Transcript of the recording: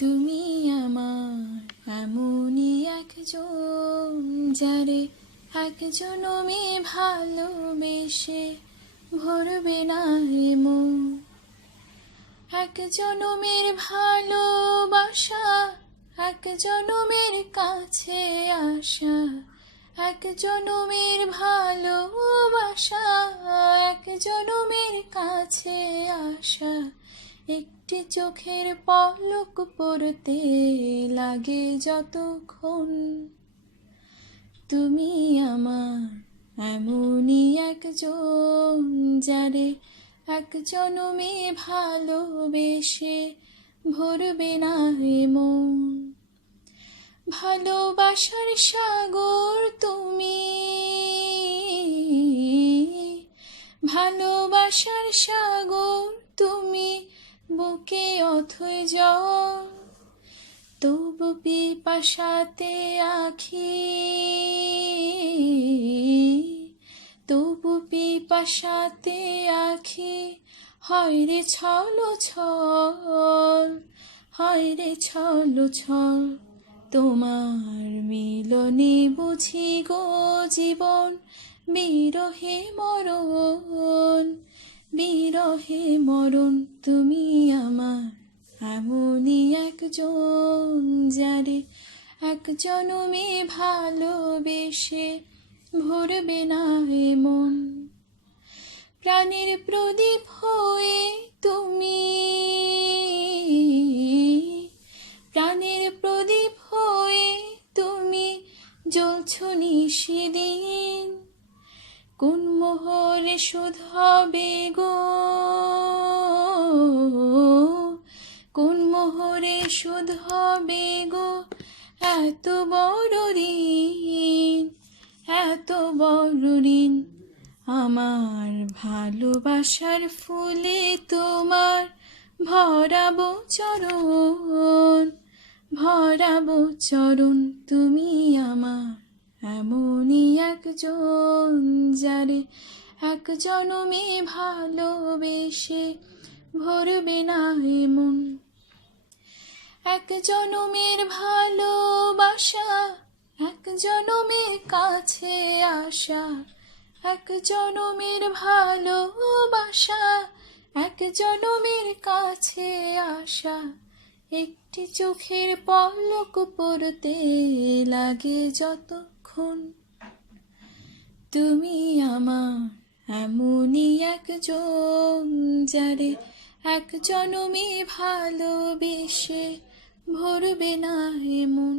তুমি আমার এমনই একজন যারে এক জনমে ভালোবেসে ভরবে না রে মন। এক জনমের ভালোবাসা এক জনমের কাছে আসা এক জনমের ভালোবাসা এক জনমের কাছে আসা। একটি চোখের পলক পড়তে লাগে যতক্ষণ। তুমি আমার এমনই একজন যারে এক জনমে ভালোবেসে ভরবে না মন। ভালোবাসার সাগর তুমি, ভালোবাসার সাগর বুকে অথই জল, তবু পিপাসাতে আখি। তবু পিপাসাতে আখি, হয় রে ছলো ছল, হয় রে ছলো ছল। তোমার মিলনে বুঝি গো জীবন, বিরহে মরণ। বিরহে মরণ তুমি আমার। এমনই একজন যারে এক জনমে ভালোবেসে ভরবে না এ মন। প্রাণের প্রদীপ হয়ে তুমি প্রাণের প্রদীপ হয়ে তুমি জ্বলছ নিশিদিন। কোন মোহরে শোধ হবে গো? কোন মোহরে শোধ হবে গো? এত বড় ঋণ, এত বড় ঋণ। আমার ভালোবাসার ফুলে তোমার ভরাবো চরণ ভরাবো চরণ তুমি আমার। এমনই একজন যারে এক জনমে ভালোবেসে ভরবে না এমন। এক জনমের ভালোবাসা, এক জনমের কাছে আসা, এক জনমের ভালোবাসা, এক জনমের কাছে আসা। একটি চোখের পলক পড়তে লাগে যতক্ষণ তুমি আমার এমনই একজন যারে এক জনমে ভালোবেসে ভরবে না এমন